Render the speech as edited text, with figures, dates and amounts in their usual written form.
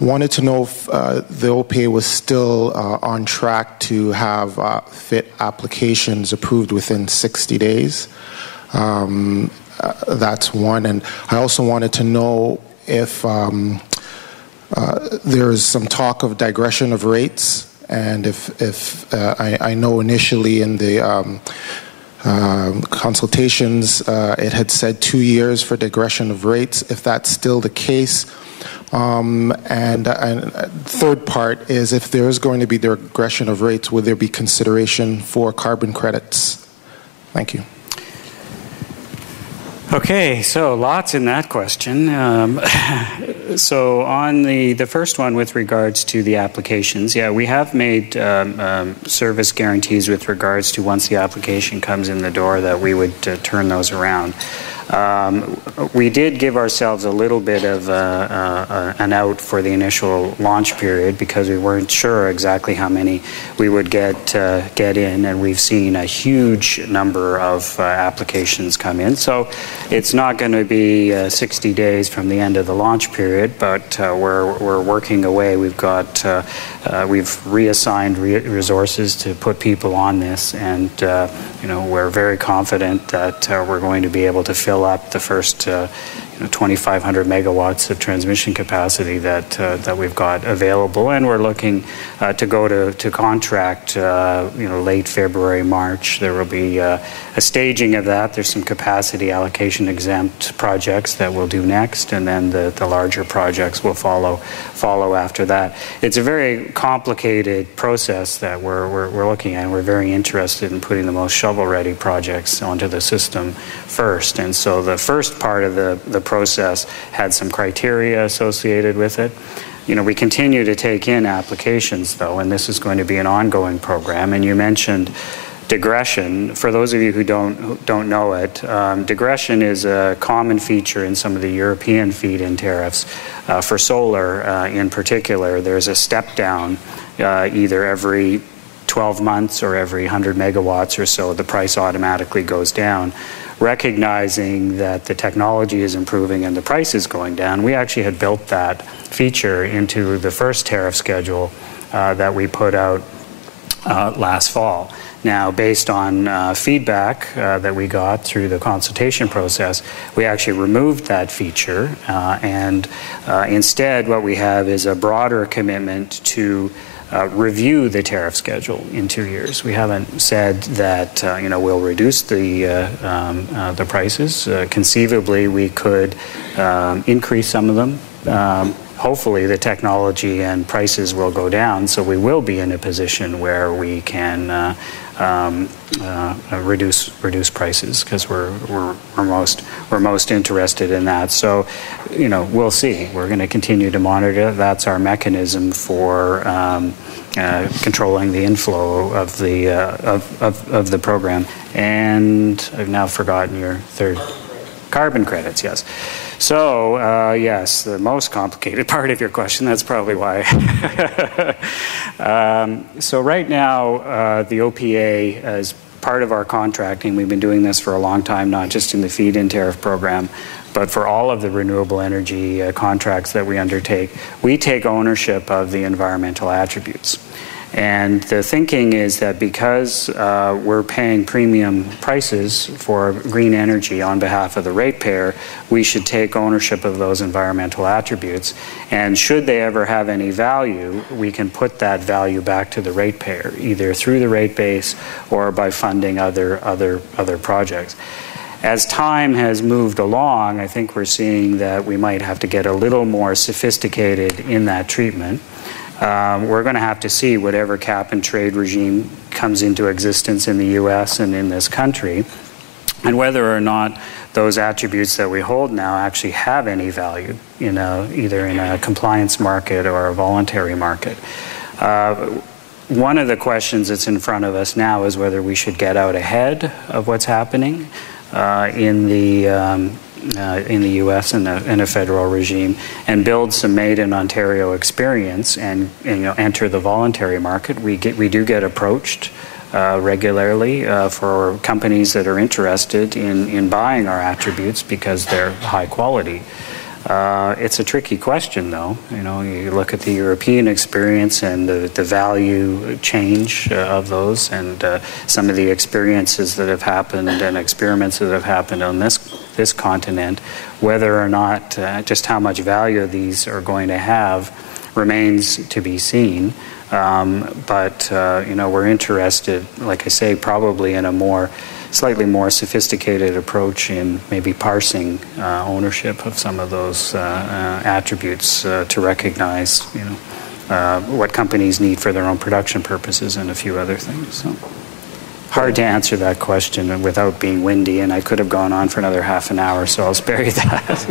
Wanted to know if the OPA was still on track to have FIT applications approved within 60 days. That's one. And I also wanted to know if there's some talk of digression of rates, and if I know initially in the consultations it had said 2 years for digression of rates, if that's still the case. And third part is, if there is going to be digression of rates, will there be consideration for carbon credits? Thank you. Okay, so lots in that question. So on the first one with regards to the applications, yeah, we have made service guarantees with regards to once the application comes in the door that we would turn those around. We did give ourselves a little bit of an out for the initial launch period because we weren't sure exactly how many we would get in, and we've seen a huge number of applications come in. So it's not going to be 60 days from the end of the launch period, but we're working away. We've reassigned resources to put people on this, and we're very confident that we're going to be able to fill up the first 2,500 megawatts of transmission capacity that we've got available, and we're looking to go to contract late February, March. There will be a staging of that. There's some capacity allocation exempt projects that we'll do next, and then the larger projects will follow after that. It's a very complicated process that we're looking at, and we're very interested in putting the most shovel-ready projects onto the system first. And so the first part of the process had some criteria associated with it. We continue to take in applications, though, and this is going to be an ongoing program. And you mentioned digression. For those of you who don't know it, digression is a common feature in some of the European feed-in tariffs. For solar in particular, there's a step down either every 12 months or every 100 megawatts or so. The price automatically goes down. Recognizing that the technology is improving and the price is going down, we actually had built that feature into the first tariff schedule that we put out last fall. Now, based on feedback that we got through the consultation process, we actually removed that feature, and instead what we have is a broader commitment to review the tariff schedule in 2 years. We haven't said that we'll reduce the prices. Conceivably, we could increase some of them. Hopefully, the technology and prices will go down, so we will be in a position where we can reduce prices, because we're most interested in that. So, we'll see. We're going to continue to monitor. That's our mechanism for controlling the inflow of the program. And I've now forgotten your third. Carbon credits, yes. So, yes, the most complicated part of your question, that's probably why. So right now, the OPA, as part of our contracting, we've been doing this for a long time, not just in the feed-in tariff program, but for all of the renewable energy contracts that we undertake, we take ownership of the environmental attributes. And the thinking is that because we're paying premium prices for green energy on behalf of the ratepayer, we should take ownership of those environmental attributes. And should they ever have any value, we can put that value back to the ratepayer, either through the rate base or by funding other projects. As time has moved along, I think we're seeing that we might have to get a little more sophisticated in that treatment. We're going to have to see whatever cap and trade regime comes into existence in the U.S. and in this country, and whether or not those attributes that we hold now actually have any value, either in a compliance market or a voluntary market. One of the questions that's in front of us now is whether we should get out ahead of what's happening in the U.S. and a federal regime, and build some made in Ontario experience, and enter the voluntary market. We do get approached regularly for companies that are interested in buying our attributes because they're high quality. It's a tricky question, though. You know, you look at the European experience and the value change of those, and some of the experiences that have happened and experiments that have happened on this continent. Whether or not just how much value these are going to have remains to be seen. But you know, we're interested, like I say, probably in a slightly more sophisticated approach in maybe parsing ownership of some of those attributes to recognize, you know, what companies need for their own production purposes and a few other things. So, hard to answer that question without being windy, and I could have gone on for another half an hour, so I'll spare you that.